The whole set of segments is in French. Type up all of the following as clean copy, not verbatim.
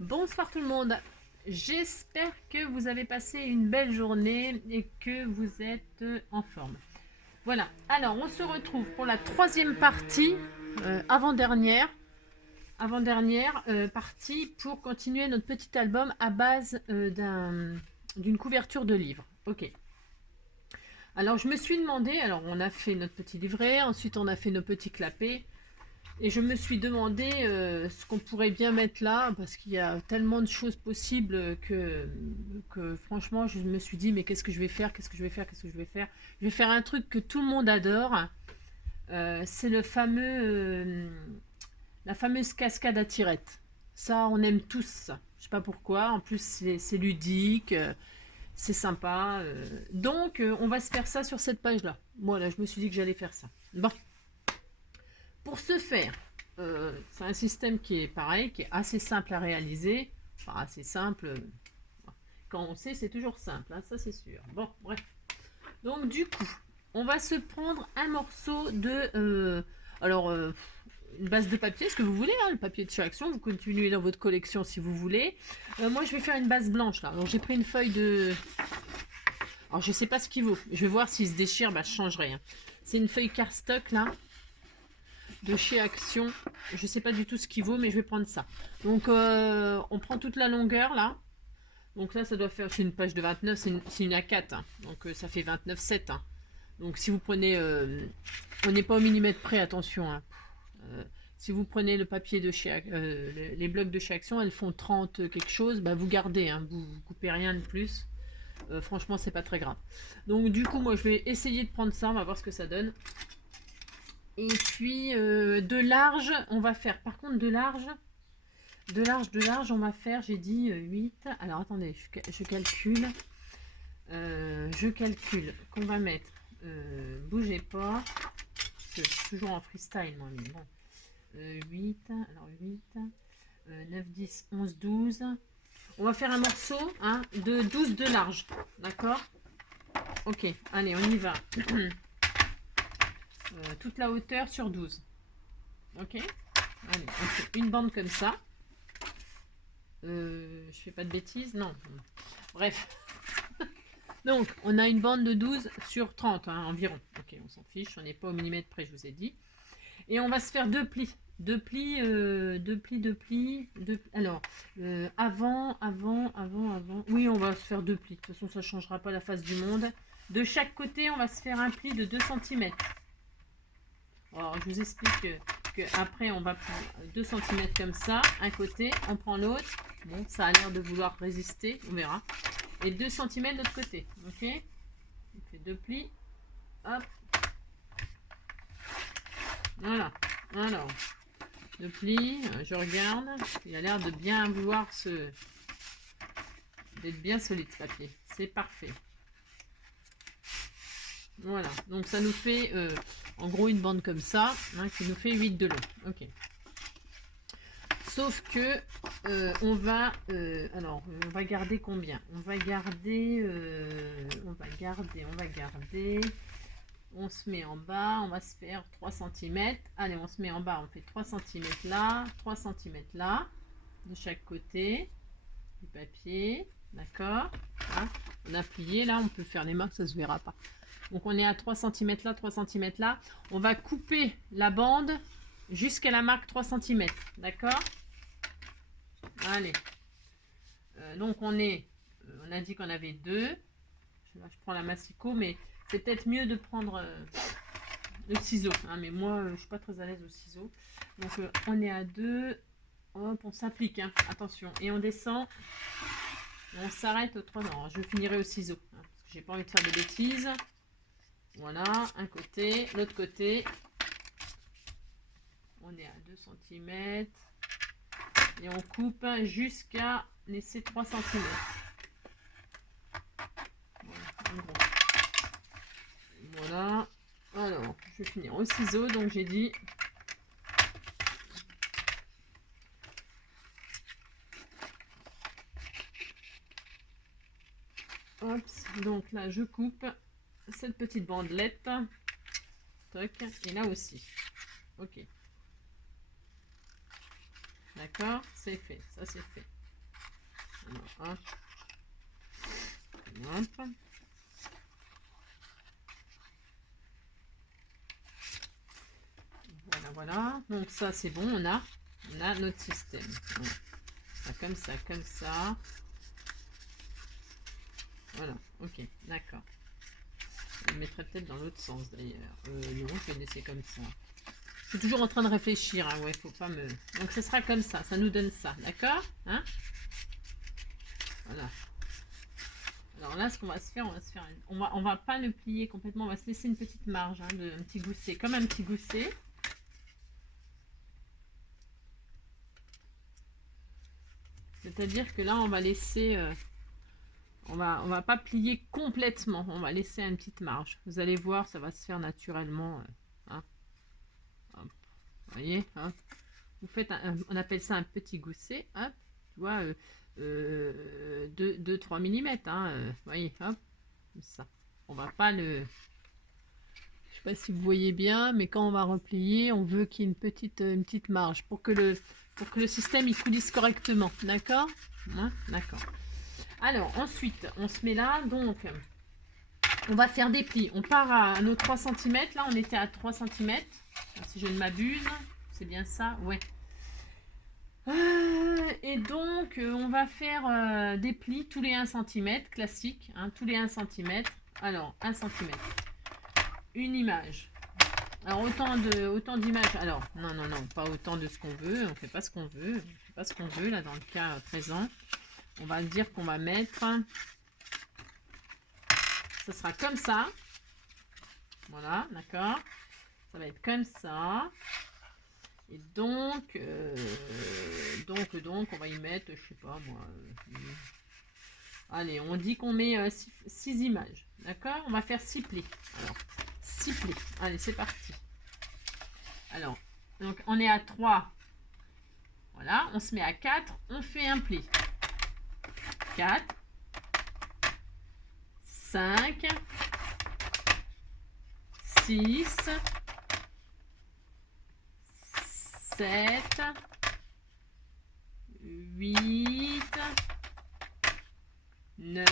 Bonsoir tout le monde. J'espère que vous avez passé une belle journée et que vous êtes en forme. Voilà, alors on se retrouve pour la troisième partie, avant-dernière, partie pour continuer notre petit album à base d'une couverture de livre. Ok. Alors je me suis demandé, alors on a fait notre petit livret, ensuite on a fait nos petits clapets. Et je me suis demandé ce qu'on pourrait bien mettre là, parce qu'il y a tellement de choses possibles que franchement, je me suis dit, mais qu'est-ce que je vais faire, qu'est-ce que je vais faire, qu'est-ce que je vais faire. Je vais faire un truc que tout le monde adore. C'est la fameuse cascade à tirettes. Ça, on aime tous ça. Je sais pas pourquoi. En plus, c'est ludique, c'est sympa. Donc, on va se faire ça sur cette page-là. Voilà, je me suis dit que j'allais faire ça. Bon. Pour ce faire, c'est un système qui est pareil, qui est assez simple à réaliser. Enfin, assez simple. Quand on sait, c'est toujours simple, hein, ça c'est sûr. Bon, bref. Donc, du coup, on va se prendre un morceau de. Une base de papier, ce que vous voulez, hein, le papier de chez Action. Vous continuez dans votre collection si vous voulez. Moi, je vais faire une base blanche là. Donc, j'ai pris une feuille de. Alors, je sais pas ce qu'il vaut. Je vais voir s'il se déchire, bah, je changerai. Hein. C'est une feuille cardstock là de chez Action. Je sais pas du tout ce qu'il vaut, mais je vais prendre ça. Donc, on prend toute la longueur là. Donc là, ça doit faire, c'est une page de 29, c'est une A4. Hein. Donc ça fait 29,7. Hein. Donc si vous prenez, on n'est pas au millimètre près, attention. Hein. Si vous prenez le papier de chez, les blocs de chez Action, elles font 30 quelque chose, bah vous gardez, hein, vous coupez rien de plus. Franchement, c'est pas très grave. Donc du coup, moi, je vais essayer de prendre ça, on va voir ce que ça donne. Et puis de large, on va faire, par contre de large, on va faire, j'ai dit 8. Alors attendez, je calcule. Je calcule qu'on va mettre, bougez pas, parce que je suis toujours en freestyle moi, mais bon. 8, alors 8, 9, 10, 11, 12. On va faire un morceau hein, de 12 de large, d'accord? Ok, allez, on y va. Toute la hauteur sur 12. Ok. Allez, on fait une bande comme ça. Je fais pas de bêtises, non. Bref. Donc, on a une bande de 12 sur 30 hein, environ. Ok, on s'en fiche, on n'est pas au millimètre près, je vous ai dit. Et on va se faire deux plis. Deux plis. Alors, avant. Oui, on va se faire deux plis. De toute façon, ça ne changera pas la face du monde. De chaque côté, on va se faire un pli de 2 cm. Alors, je vous explique que après, on va prendre 2 cm comme ça, un côté, on prend l'autre. Bon, ça a l'air de vouloir résister, on verra. Et 2 cm de l'autre côté, ok? On fait deux plis, hop. Voilà, alors, deux plis, je regarde, il a l'air de bien vouloir d'être bien solide ce papier, c'est parfait. Voilà, donc ça nous fait en gros une bande comme ça, hein, qui nous fait 8 de long, ok. Sauf que on va garder combien? On va garder, on se met en bas, on va se faire 3 cm. Allez, on se met en bas, on fait 3 cm là, 3 cm là, de chaque côté du papier, d'accord? Hein, on a plié, là, on peut faire les mains, ça se verra pas. Donc on est à 3 cm là, 3 cm là. On va couper la bande jusqu'à la marque 3 cm, d'accord? Allez. Donc on a dit qu'on avait deux. Là, je prends la massicot, mais c'est peut-être mieux de prendre le ciseau. Hein, mais moi, je suis pas très à l'aise au ciseau. Donc on est à deux. Hop, on s'applique. Hein, attention. Et on descend. On s'arrête au 3. Non, je finirai au ciseau. Hein, parce que j'ai pas envie de faire de bêtises. Voilà, un côté, l'autre côté. On est à 2 cm. Et on coupe jusqu'à laisser 3 cm. Voilà. Alors, je vais finir au ciseau, donc j'ai dit. Hop, donc là, je coupe cette petite bandelette. Toc, et là aussi. Ok. D'accord, c'est fait, ça c'est fait. Alors, hop. Hop. Voilà, voilà. Donc ça, c'est bon, on a notre système. Voilà. Comme ça, comme ça. Voilà, ok, d'accord. Je le mettrai peut-être dans l'autre sens d'ailleurs. Non, je vais laisser comme ça. Je suis toujours en train de réfléchir, hein. Ouais, faut pas me... Donc ce sera comme ça nous donne ça, d'accord, hein? Voilà. Alors là, ce qu'on va se faire, on va pas le plier complètement, on va se laisser une petite marge, hein, un petit gousset, comme un petit gousset. C'est-à-dire que là, on va laisser, on va pas plier complètement, on va laisser une petite marge. Vous allez voir, ça va se faire naturellement. Hein. Hop. Vous voyez, hein. Vous faites, on appelle ça un petit gousset, hop, tu vois, 2-3 mm, hein, vous voyez, hop, comme ça. On va pas le... Je sais pas si vous voyez bien, mais quand on va replier, on veut qu'il y ait une petite marge pour que le système il coulisse correctement, d'accord, hein, d'accord. Alors ensuite, on se met là, donc on va faire des plis. On part à nos 3 cm, là on était à 3 cm, si je ne m'abuse, c'est bien ça, ouais. Et donc, on va faire des plis tous les 1 cm, classique, hein, tous les 1 cm. Alors, 1 cm, une image. Alors, autant d'images. Alors, non, pas autant de ce qu'on veut. On fait pas ce qu'on veut. On fait pas ce qu'on veut, là, dans le cas présent. On va dire qu'on va mettre... Ça sera comme ça. Voilà, d'accord. Ça va être comme ça. Et donc, on va y mettre, je sais pas moi. Allez, on dit qu'on met 6 images. D'accord? On va faire 6 plis. Alors, 6 plis. Allez, c'est parti. Alors, donc on est à 3. Voilà, on se met à 4. On fait un pli. 4. 5. 6. 7, 8, 9,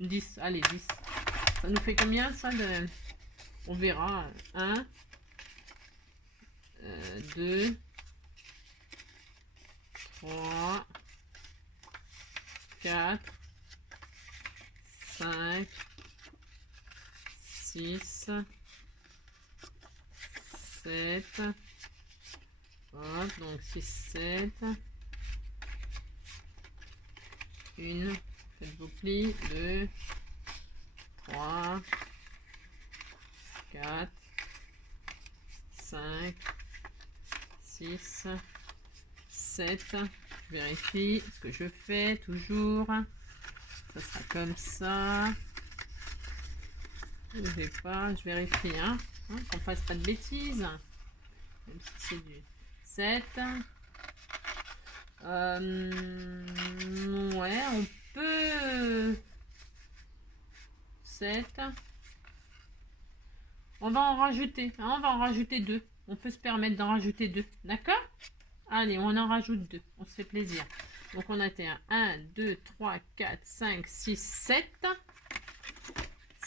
10. Allez, 10. Ça nous fait combien ça de... On verra. 1, 2, 3, 4, 5, 6, 7, hop, donc 6, 7, 1, faites vos plis, 2, 3, 4, 5, 6, 7, je vérifie ce que je fais toujours, ça sera comme ça. Je vais pas, je vérifie, hein, qu'on fasse pas de bêtises. Même si c'est du 7. Ouais, on peut... 7. On va en rajouter, hein, on va en rajouter 2. On peut se permettre d'en rajouter 2, d'accord? Allez, on en rajoute 2, on se fait plaisir. Donc on a été à 1, 2, 3, 4, 5, 6, 7.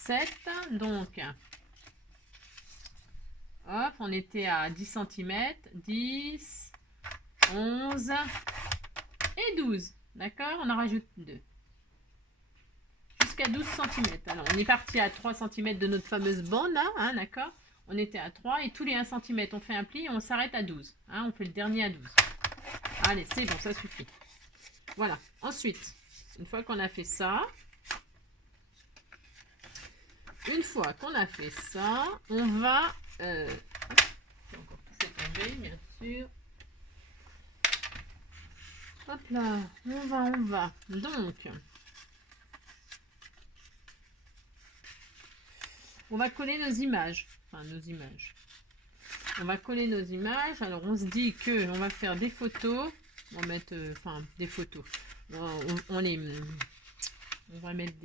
7, donc hop, on était à 10 cm, 10, 11 et 12, d'accord, on en rajoute 2 jusqu'à 12 cm. Alors on est parti à 3 cm de notre fameuse bande là, hein, d'accord, on était à 3 et tous les 1 cm on fait un pli et on s'arrête à 12, hein, on fait le dernier à 12. Allez, c'est bon, ça suffit. Voilà, ensuite une fois qu'on a fait ça, une fois qu'on a fait ça, on va... encore tout fait tomber, bien sûr. Hop là, on va. Donc, on va coller nos images. Enfin, nos images. On va coller nos images. Alors, on se dit que on va faire des photos. On va mettre... enfin, des photos. On va mettre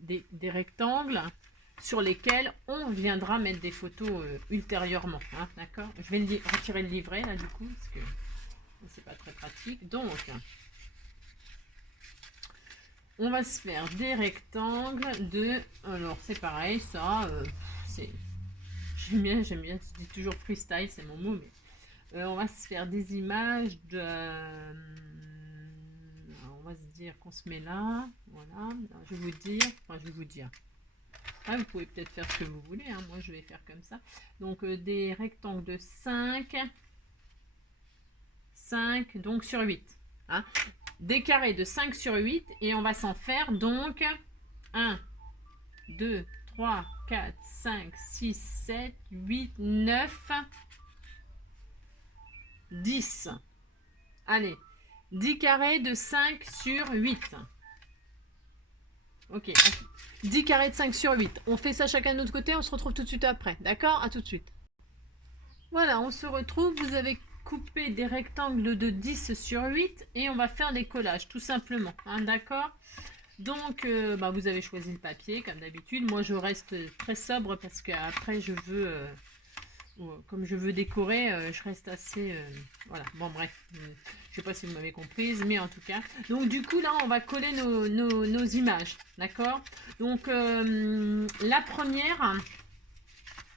des rectangles sur lesquels on viendra mettre des photos ultérieurement. Hein, d'accord? Je vais retirer le livret là du coup, parce que c'est pas très pratique. Donc, on va se faire des rectangles de... Alors, c'est pareil, ça, c'est... J'aime bien, je dis toujours freestyle, c'est mon mot, mais... on va se faire des images de... on va se dire qu'on se met là, voilà. Alors, je vais vous dire... Ah, vous pouvez peut-être faire ce que vous voulez, hein. Moi je vais faire comme ça. Donc des rectangles de 5, donc sur 8. Hein. Des carrés de 5 sur 8 et on va s'en faire donc 1, 2, 3, 4, 5, 6, 7, 8, 9, 10. Allez, 10 carrés de 5 sur 8. Ok, 10 carrés de 5 sur 8. On fait ça chacun de notre côté, on se retrouve tout de suite après. D'accord? À tout de suite. Voilà, on se retrouve. Vous avez coupé des rectangles de 10 sur 8 et on va faire des collages, tout simplement. Hein, d'accord? Donc, vous avez choisi le papier, comme d'habitude. Moi, je reste très sobre parce qu'après, je veux... comme je veux décorer, je reste assez... voilà, bon, bref. Je sais pas si vous m'avez comprise, mais en tout cas. Donc, du coup, là, on va coller nos images. D'accord? Donc, la première...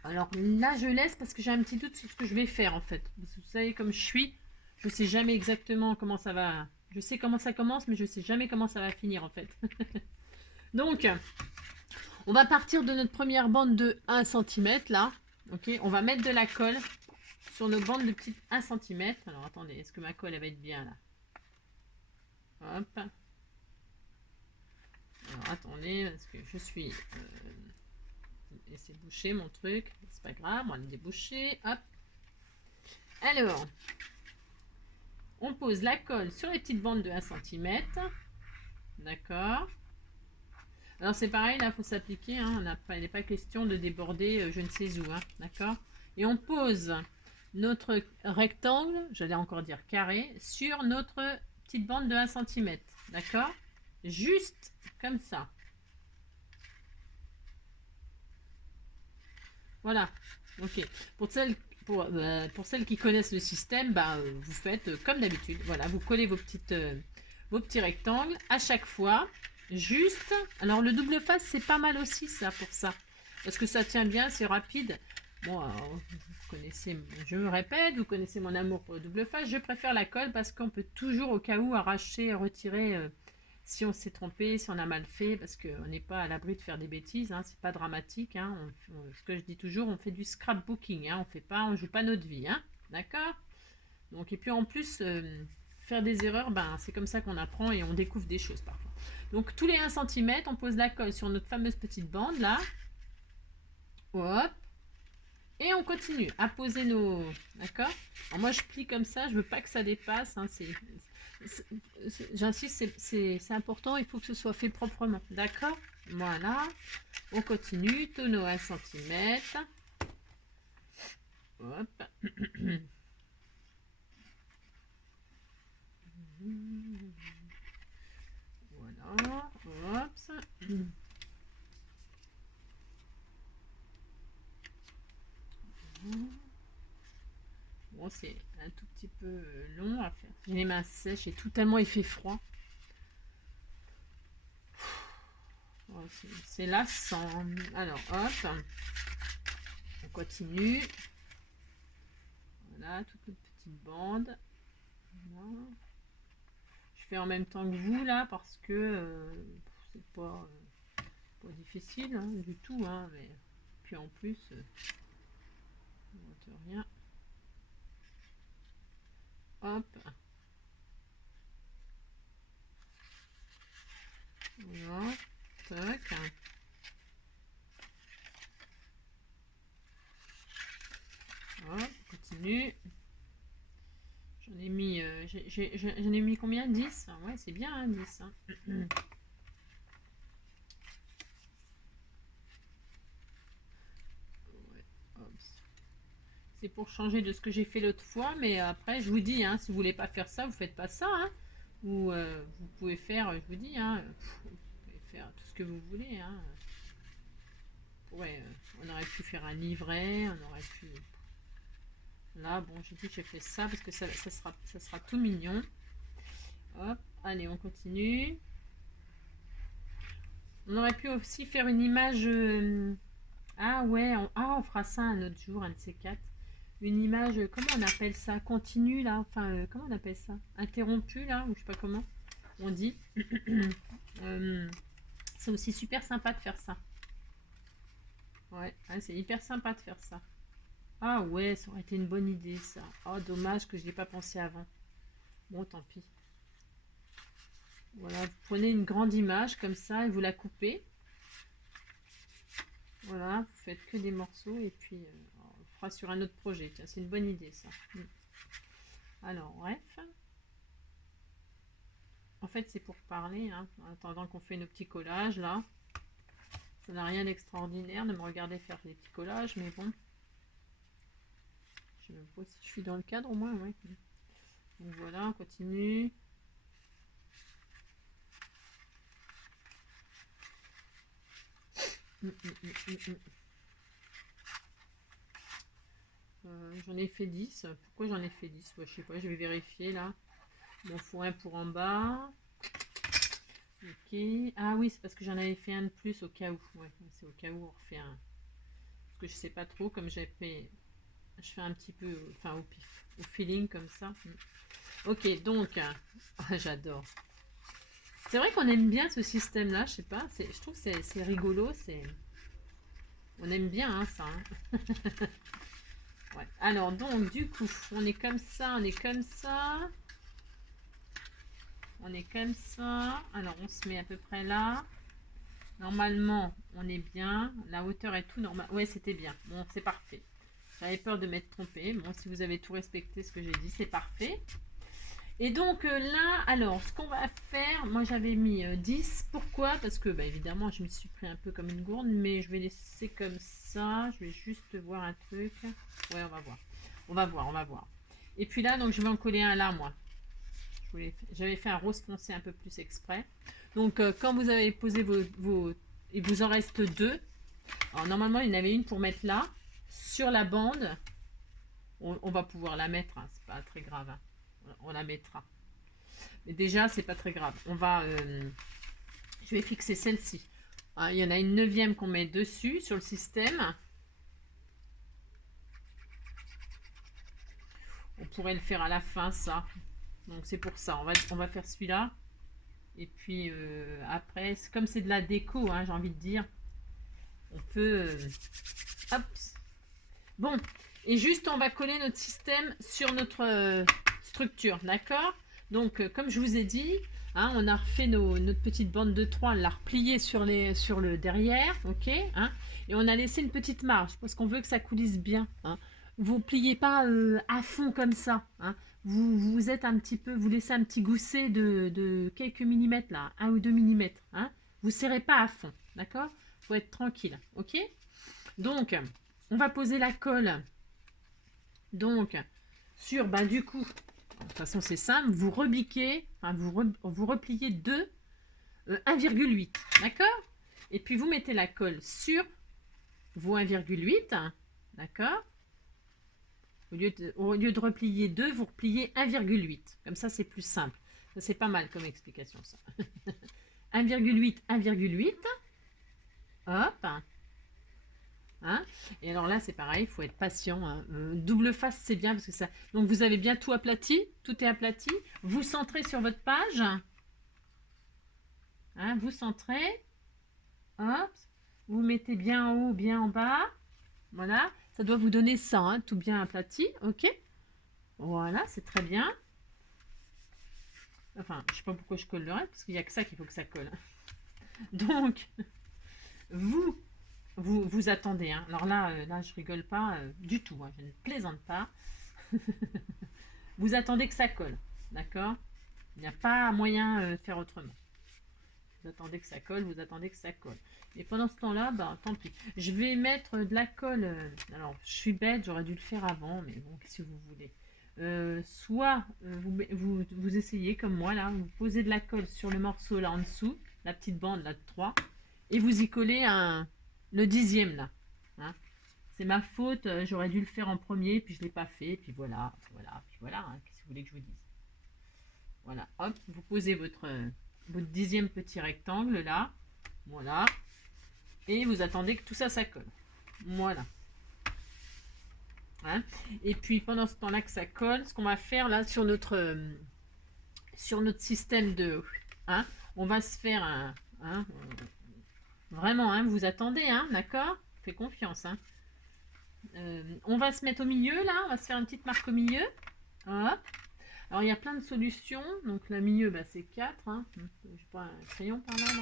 Alors là, je laisse parce que j'ai un petit doute sur ce que je vais faire, en fait. Vous savez, comme je suis, je sais jamais exactement comment ça va... Je sais comment ça commence, mais je sais jamais comment ça va finir, en fait. Donc, on va partir de notre première bande de 1 cm, là. Ok, on va mettre de la colle sur nos bandes de petites 1 cm. Alors, attendez, est-ce que ma colle, elle va être bien, là? Hop. Alors, attendez, parce que je suis... et c'est bouché, mon truc. C'est pas grave, on va le déboucher. Hop. Alors, on pose la colle sur les petites bandes de 1 cm. D'accord. Alors, c'est pareil, là, il faut s'appliquer. Hein, il n'est pas question de déborder je ne sais où. Hein, d'accord. Et on pose notre rectangle, j'allais encore dire carré, sur notre petite bande de 1 cm. D'accord. Juste comme ça. Voilà. Ok. Pour celles qui connaissent le système, vous faites comme d'habitude. Voilà, vous collez vos petits rectangles à chaque fois. Juste. Alors le double face, c'est pas mal aussi ça pour ça. Parce que ça tient bien, c'est rapide. Bon, alors, vous connaissez, je me répète, vous connaissez mon amour pour le double face. Je préfère la colle parce qu'on peut toujours au cas où arracher, retirer si on s'est trompé, si on a mal fait, parce qu'on n'est pas à l'abri de faire des bêtises, hein, c'est pas dramatique. Hein, ce que je dis toujours, on fait du scrapbooking, hein, on joue pas notre vie, hein, d'accord? Donc, et puis en plus, faire des erreurs, c'est comme ça qu'on apprend et on découvre des choses parfois. Donc tous les 1 cm, on pose la colle sur notre fameuse petite bande là. Hop. Et on continue à poser nos... D'accord? Alors moi je plie comme ça, je veux pas que ça dépasse. Hein, j'insiste, c'est important, il faut que ce soit fait proprement. D'accord? Voilà. On continue, tous nos 1 cm. Hop. Voilà. Hop. Bon, c'est un tout petit peu long à faire. J'ai les mains sèches et tout, tellement il fait froid. Oh, c'est lassant. Alors, hop. On continue. Voilà, toute une petite bande. Voilà. Je fais en même temps que vous, là, parce que c'est pas difficile hein, du tout. Hein, mais puis en plus, on ne rien. Hop. Voilà. Tac. Hop, continue. J'en ai mis, j'en ai mis combien? 10? Ouais, c'est bien, hein, 10. Hein. Ouais, c'est pour changer de ce que j'ai fait l'autre fois, mais après, je vous dis, hein, si vous voulez pas faire ça, vous faites pas ça. Hein. Ou vous pouvez faire, je vous dis, hein, vous pouvez faire tout ce que vous voulez. Hein. Ouais, on aurait pu faire un livret, on aurait pu... Là, bon, j'ai dit que j'ai fait ça parce que ça sera tout mignon. Hop, allez, on continue. On aurait pu aussi faire une image... Ah ouais, on fera ça un autre jour, un de ces quatre. Une image, comment on appelle ça? Continue, là. Enfin, comment on appelle ça? Interrompu, là, ou je sais pas comment on dit. C'est aussi super sympa de faire ça. Ouais, c'est hyper sympa de faire ça. Ah ouais, ça aurait été une bonne idée, ça. Oh, dommage que je n'ai pas pensé avant. Bon, tant pis. Voilà, vous prenez une grande image comme ça et vous la coupez. Voilà, vous faites que des morceaux et puis on fera sur un autre projet. Tiens, c'est une bonne idée, ça. Alors, bref. En fait, c'est pour parler, hein, en attendant qu'on fait nos petits collages, là. Ça n'a rien d'extraordinaire de me regarder faire des petits collages, mais bon. Je me vois si je suis dans le cadre au moins, ouais. Donc voilà, on continue. J'en ai fait 10. Pourquoi j'en ai fait 10? Je sais pas, je vais vérifier là. Bon, faut un pour en bas. Ok. Ah oui, c'est parce que j'en avais fait un de plus au cas où. Ouais, c'est au cas où on refait un. Parce que je sais pas trop, comme j'ai fait. Je fais un petit peu, enfin au pif, au feeling comme ça. Ok, donc, j'adore. C'est vrai qu'on aime bien ce système-là, je sais pas. Je trouve que c'est rigolo, on aime bien hein, ça. Hein. Ouais. Alors donc du coup, on est comme ça, on est comme ça. On est comme ça. Alors on se met à peu près là. Normalement, on est bien. La hauteur est tout normal. Ouais, c'était bien. Bon, c'est parfait. J'avais peur de m'être trompée. Bon, si vous avez tout respecté ce que j'ai dit, c'est parfait. Et donc là, alors, ce qu'on va faire, moi j'avais mis 10. Pourquoi? Parce que, bah, évidemment, je me suis pris un peu comme une gourde, mais je vais laisser comme ça. Je vais juste voir un truc. Ouais, on va voir. On va voir, on va voir. Et puis là, donc je vais en coller un là, moi. J'avais fait un rose foncé un peu plus exprès. Donc, quand vous avez posé vos... Il vous en reste deux. Alors, normalement, il y en avait une pour mettre là. Sur la bande, on va pouvoir la mettre. Hein, c'est pas très grave. Hein. On la mettra. Mais déjà, c'est pas très grave. Je vais fixer celle-ci. Il y en a une 9e qu'on met dessus sur le système. On pourrait le faire à la fin, ça. Donc c'est pour ça. On va faire celui-là. Et puis après, comme c'est de la déco, hein, j'ai envie de dire, on peut... hop. Bon. Et juste, on va coller notre système sur notre structure. D'accord? Donc, comme je vous ai dit, hein, on a refait notre petite bande de 3, on l'a repliée sur le derrière, ok, hein, et on a laissé une petite marge parce qu'on veut que ça coulisse bien. Hein. Vous pliez pas à fond comme ça. Hein. Vous êtes un petit peu, vous laissez un petit gousset de quelques millimètres là, 1 ou 2 millimètres. Hein. Vous serrez pas à fond, d'accord? Faut être tranquille, ok? Donc, on va poser la colle. Donc, sur, bah du coup, de toute façon, c'est simple. Vous rebiquez, enfin, vous repliez de 1,8. D'accord? Et puis, vous mettez la colle sur vos 1,8. D'accord? Au lieu de replier 2, vous repliez 1,8. Comme ça, c'est plus simple. Ça, c'est pas mal comme explication, ça. 1,8, 1,8. Hop. Hein, et alors là, c'est pareil, il faut être patient. Hein. Double face, c'est bien parce que ça. Donc, vous avez bien tout aplati. Tout est aplati. Vous centrez sur votre page. Hein, vous centrez. Hop. Vous mettez bien en haut, bien en bas. Voilà. Ça doit vous donner ça, hein, tout bien aplati. Ok. Voilà, c'est très bien. Enfin, je sais pas pourquoi je colle le reste parce qu'il n'y a que ça qu'il faut que ça colle. Donc, vous attendez. Hein. Alors là, je rigole pas du tout. Hein. Je ne plaisante pas. Vous attendez que ça colle. D'accord? Il n'y a pas moyen de faire autrement. Vous attendez que ça colle, vous attendez que ça colle. Et pendant ce temps-là, bah, tant pis. Je vais mettre de la colle. Alors, je suis bête, j'aurais dû le faire avant, mais bon, qu'est-ce que vous voulez? Soit vous essayez comme moi, là, vous posez de la colle sur le morceau là en dessous, la petite bande là de 3, et vous y collez Le 10e là. Hein. C'est ma faute, j'aurais dû le faire en premier, puis je ne l'ai pas fait, puis voilà, puis voilà, hein. Qu'est-ce que vous voulez que je vous dise? Voilà, hop, vous posez votre 10e petit rectangle là, voilà, et vous attendez que tout ça, ça colle. Voilà. Hein. Et puis pendant ce temps-là que ça colle, ce qu'on va faire là sur notre système de... Hein, on va se faire un... Hein, vraiment, hein, vous attendez, hein, d'accord? Faites confiance. Hein. On va se mettre au milieu, là. On va se faire une petite marque au milieu. Hop. Alors, il y a plein de solutions. Donc, le milieu, bah, c'est 4. Hein. J'ai pas un crayon par là, là.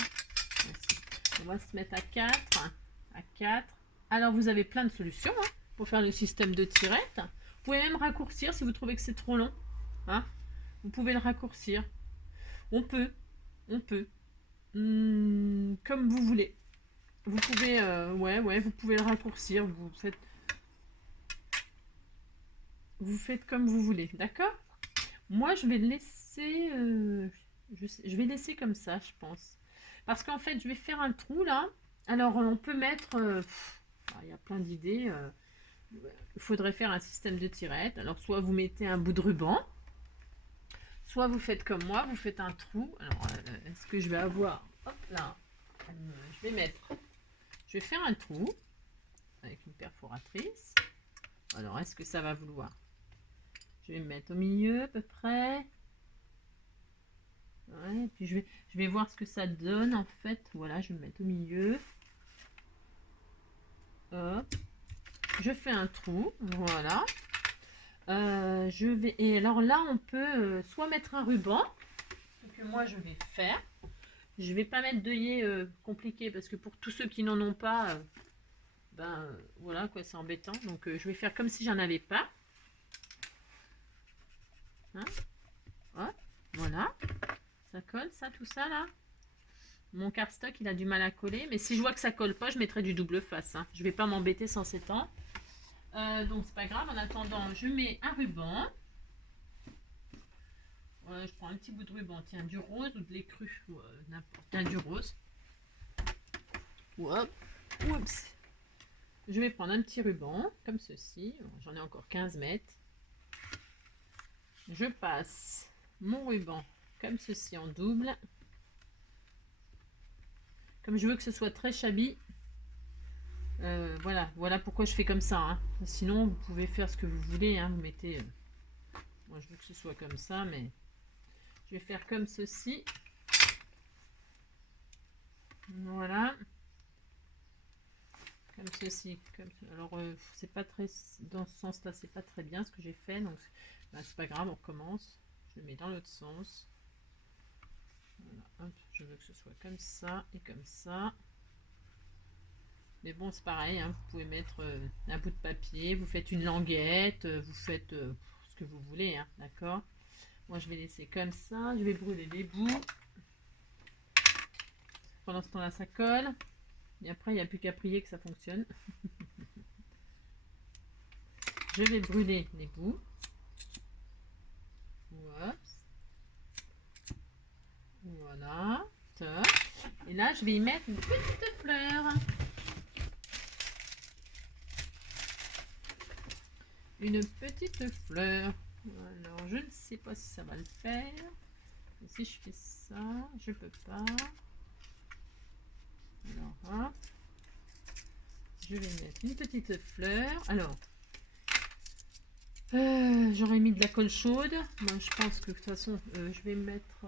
On va se mettre à 4. À 4. Alors, vous avez plein de solutions hein, pour faire le système de tirette. Vous pouvez même raccourcir si vous trouvez que c'est trop long. Hein. Vous pouvez le raccourcir. On peut. Comme vous voulez. Vous pouvez, vous pouvez le raccourcir. Vous faites comme vous voulez, d'accord? Moi, je vais le laisser, je vais laisser comme ça, je pense. Parce qu'en fait, je vais faire un trou là. Alors, on peut mettre, il y a plein d'idées. Il faudrait faire un système de tirette. Alors, soit vous mettez un bout de ruban, soit vous faites comme moi, vous faites un trou. Alors, est-ce que je vais avoir, hop là, je vais faire un trou avec une perforatrice. Alors, est-ce que ça va vouloir? Je vais me mettre au milieu à peu près. Ouais, et puis je vais voir ce que ça donne en fait. Voilà, je vais me mettre au milieu. Hop. Je fais un trou. Voilà. Et alors là, on peut soit mettre un ruban, ce que moi je vais faire. Je vais pas mettre d'œillet compliqué parce que pour tous ceux qui n'en ont pas, voilà quoi, c'est embêtant. Donc je vais faire comme si j'en avais pas. Hein, hop, voilà. Ça colle, ça, tout ça là. Mon cardstock, il a du mal à coller. Mais si je vois que ça colle pas, je mettrai du double face. Hein. Je vais pas m'embêter sans ces temps. Donc c'est pas grave. En attendant, je mets un ruban. Je prends un petit bout de ruban. Tiens, du rose ou de l'écru. N'importe. Du rose. Hop. Oups. Je vais prendre un petit ruban, comme ceci. J'en ai encore 15 mètres. Je passe mon ruban comme ceci en double. Comme je veux que ce soit très shabby. Voilà pourquoi je fais comme ça. Hein. Sinon, vous pouvez faire ce que vous voulez. Hein. Vous mettez... moi, je veux que ce soit comme ça, mais... je vais faire comme ceci. Voilà. Comme ceci. Alors, c'est pas très... dans ce sens-là, c'est pas très bien ce que j'ai fait. Donc, c'est pas grave, on recommence. Je le mets dans l'autre sens. Voilà, hop, je veux que ce soit comme ça et comme ça. Mais bon, c'est pareil, hein, vous pouvez mettre un bout de papier, vous faites une languette, vous faites ce que vous voulez, hein, d'accord? Moi, je vais laisser comme ça, je vais brûler les bouts. Pendant ce temps-là, ça colle. Et après, il n'y a plus qu'à prier que ça fonctionne. Je vais brûler les bouts. Voilà. Top. Et là, je vais y mettre une petite fleur. Une petite fleur. Alors, je ne sais pas si ça va le faire. Et si je fais ça, je peux pas. Alors, hop. Je vais mettre une petite fleur. Alors, j'aurais mis de la colle chaude. Moi, je pense que de toute façon, je vais mettre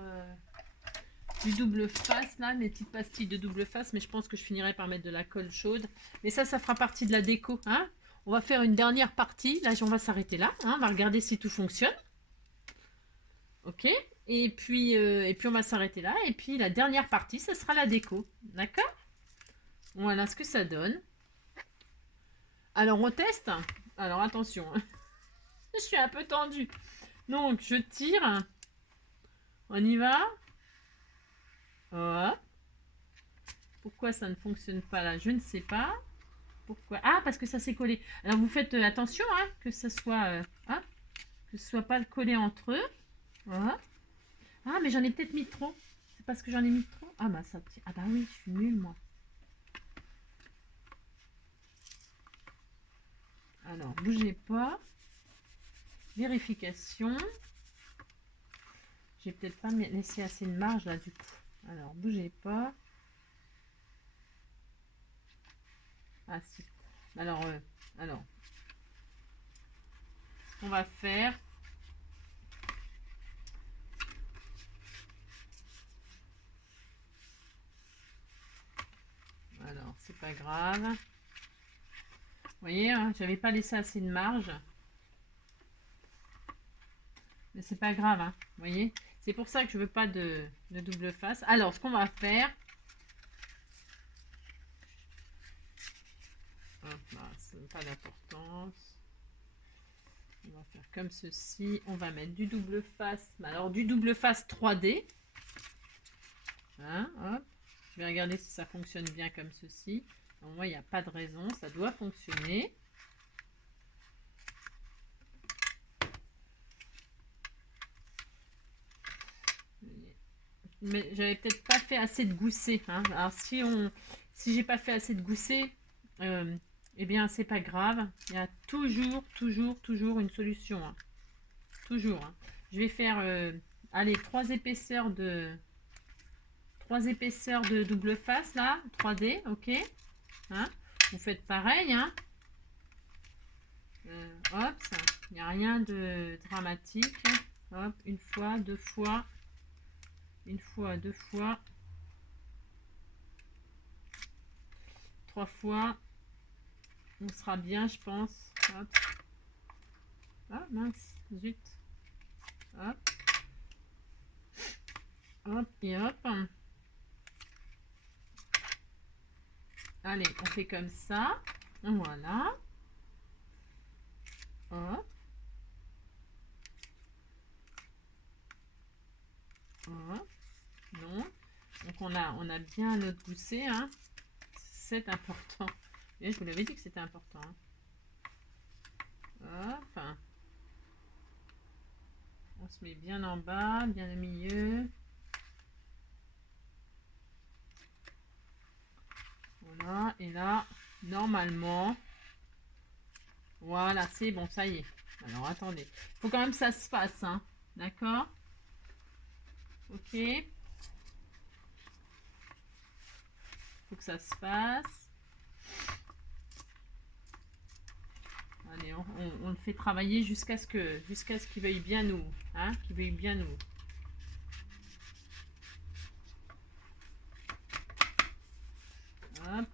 du double face là, mes petites pastilles de double face. Mais je pense que je finirai par mettre de la colle chaude. Mais ça fera partie de la déco. Hein. On va faire une dernière partie. Là, on va s'arrêter là. Hein. On va regarder si tout fonctionne. Ok. Et puis on va s'arrêter là. Et puis la dernière partie, ce sera la déco. D'accord? Voilà ce que ça donne. Alors, on teste. Alors, attention. Je suis un peu tendue. Donc, je tire. On y va. Hop. Pourquoi ça ne fonctionne pas là? Je ne sais pas. Pourquoi? Ah, parce que ça s'est collé. Alors, vous faites attention hein, que ce soit pas collé entre eux. Hop. Ah, mais j'en ai peut-être mis trop. C'est parce que j'en ai mis trop. Ah, bah ça tient. Ah, bah oui, je suis nulle, moi. Alors, bougez pas. Vérification. J'ai peut-être pas laissé assez de marge là du coup. Alors, bougez pas. Ah si. Alors, ce qu'on va faire. Alors, c'est pas grave. Vous voyez, hein, j'avais pas laissé assez de marge. Mais c'est pas grave, hein, vous voyez. C'est pour ça que je veux pas de double face. Alors, ce qu'on va faire. Hop là, ça n'a pas d'importance. On va faire comme ceci. On va mettre du double face. Alors, du double face 3D. Hein, hop. Je vais regarder si ça fonctionne bien comme ceci. Donc, moi, il n'y a pas de raison. Ça doit fonctionner. Mais j'avais peut-être pas fait assez de gousset. Hein. Alors, si j'ai pas fait assez de gousset, eh bien, c'est pas grave. Il y a toujours une solution. Hein. Toujours. Hein. Je vais faire, allez, 3 épaisseurs de double face, là. 3D, ok. Hein. Vous faites pareil. Hein. Hop, il n'y a rien de dramatique. Hop, une fois, deux fois. Une fois, deux fois. 3 fois. On sera bien, je pense. Hop. Ah, mince, zut. Hop. Hop et hop. Allez, on fait comme ça. Voilà. Hop. Hop. Non. Donc on a bien notre gousset. Hein. C'est important. Et je vous l'avais dit que c'était important. Hein. Hop. On se met bien en bas, bien au milieu. Voilà. Et là, normalement, voilà, c'est bon, ça y est. Alors, attendez. Il faut quand même que ça se fasse. Hein. D'accord? Ok. Il faut que ça se fasse. Allez, on le fait travailler jusqu'à ce qu'il veuille bien nous. Hein, qu'il veuille bien nous. Hop.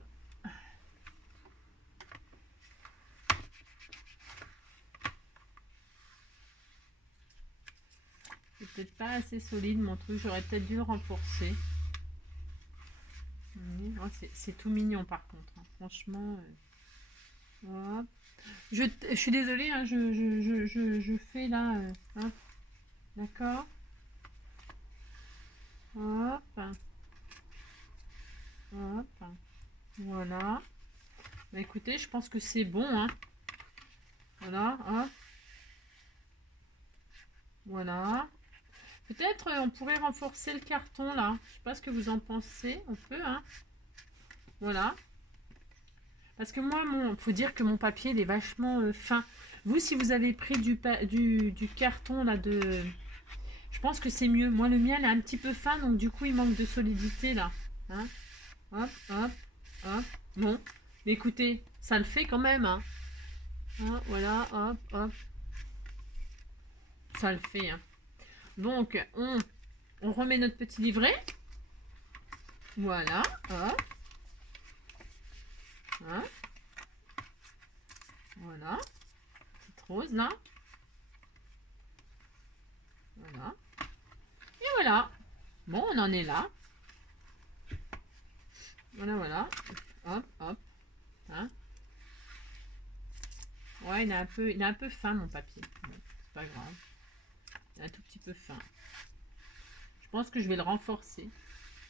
C'est peut-être pas assez solide mon truc. J'aurais peut-être dû le renforcer. Oh, c'est tout mignon par contre. Hein. Franchement. Hop. Je suis désolée, hein, je fais là. Hop. D'accord. Hop. Hop. Voilà. Bah, écoutez, je pense que c'est bon. Hein. Voilà. Hop. Voilà. Peut-être on pourrait renforcer le carton là. Je sais pas ce que vous en pensez. On peut, hein. Voilà. Parce que moi, faut dire que mon papier il est vachement fin. Vous, si vous avez pris du carton là je pense que c'est mieux. Moi, le mien il est un petit peu fin, donc du coup, il manque de solidité là. Hein. Hop, hop, hop. Bon, mais écoutez, ça le fait quand même. Hein. Hein, voilà, hop, hop. Ça le fait. Hein. Donc, on remet notre petit livret. Voilà, hop. Hein. Voilà. Petite rose là. Voilà. Et voilà. Bon, on en est là. Voilà, voilà. Hop, hop. Hein. Ouais, il est un peu fin mon papier. Bon, c'est pas grave. Il est un tout petit peu fin. Je pense que je vais le renforcer.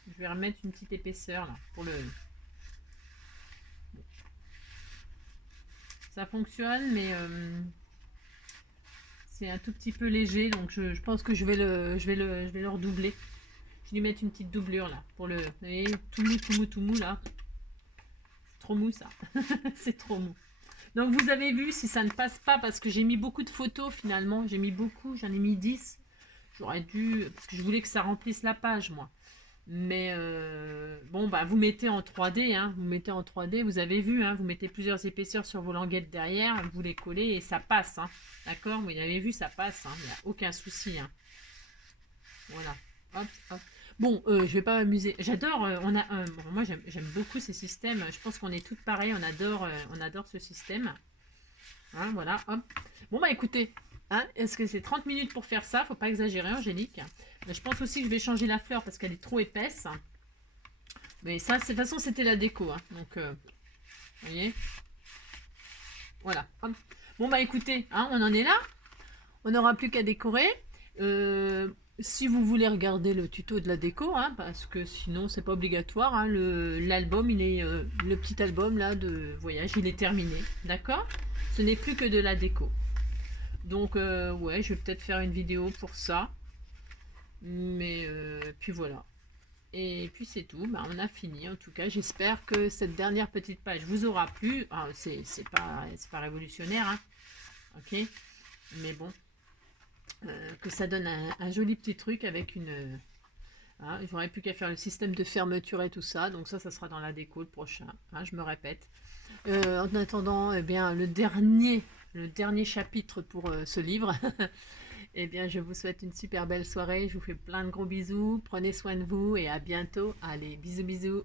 Je vais remettre une petite épaisseur là pour le. Bon. Ça fonctionne, mais c'est un tout petit peu léger, donc je pense que je vais le redoubler. Je vais lui mettre une petite doublure là pour le. Vous voyez, tout mou là. C'est trop mou ça. C'est trop mou. Donc vous avez vu si ça ne passe pas, parce que j'ai mis beaucoup de photos finalement, j'ai mis beaucoup, j'en ai mis 10. J'aurais dû, parce que je voulais que ça remplisse la page moi. Mais bon, bah, vous mettez en 3D, hein, vous mettez en 3D, vous avez vu, hein, vous mettez plusieurs épaisseurs sur vos languettes derrière, vous les collez et ça passe, hein, d'accord? Vous avez vu, ça passe, hein, il n'y a aucun souci, hein. Voilà, hop, hop. Bon, je vais pas m'amuser. J'adore, bon, moi j'aime beaucoup ces systèmes. Je pense qu'on est toutes pareilles, on adore ce système. Hein, voilà, hop. Bon bah écoutez, hein, est-ce que c'est 30 minutes pour faire ça? Faut pas exagérer, Angélique. Mais je pense aussi que je vais changer la fleur parce qu'elle est trop épaisse. Mais ça, de toute façon, c'était la déco. Hein. Donc, vous voyez. Voilà. Hop. Bon bah écoutez, hein, on en est là. On n'aura plus qu'à décorer. Si vous voulez regarder le tuto de la déco, hein, parce que sinon c'est pas obligatoire. Hein, l'album, il est le petit album là de voyage, il est terminé. D'accord? Ce n'est plus que de la déco. Donc ouais, je vais peut-être faire une vidéo pour ça. Mais puis voilà. Et puis c'est tout, bah, on a fini en tout cas. J'espère que cette dernière petite page vous aura plu. Ah, c'est pas révolutionnaire, hein. Ok. Mais bon, que ça donne un joli petit truc avec une... Hein, j'aurais plus qu'à faire le système de fermeture et tout ça. Donc ça sera dans la déco le prochain. Hein, je me répète. En attendant, eh bien, le dernier chapitre pour ce livre. Eh bien, je vous souhaite une super belle soirée. Je vous fais plein de gros bisous. Prenez soin de vous et à bientôt. Allez, bisous, bisous.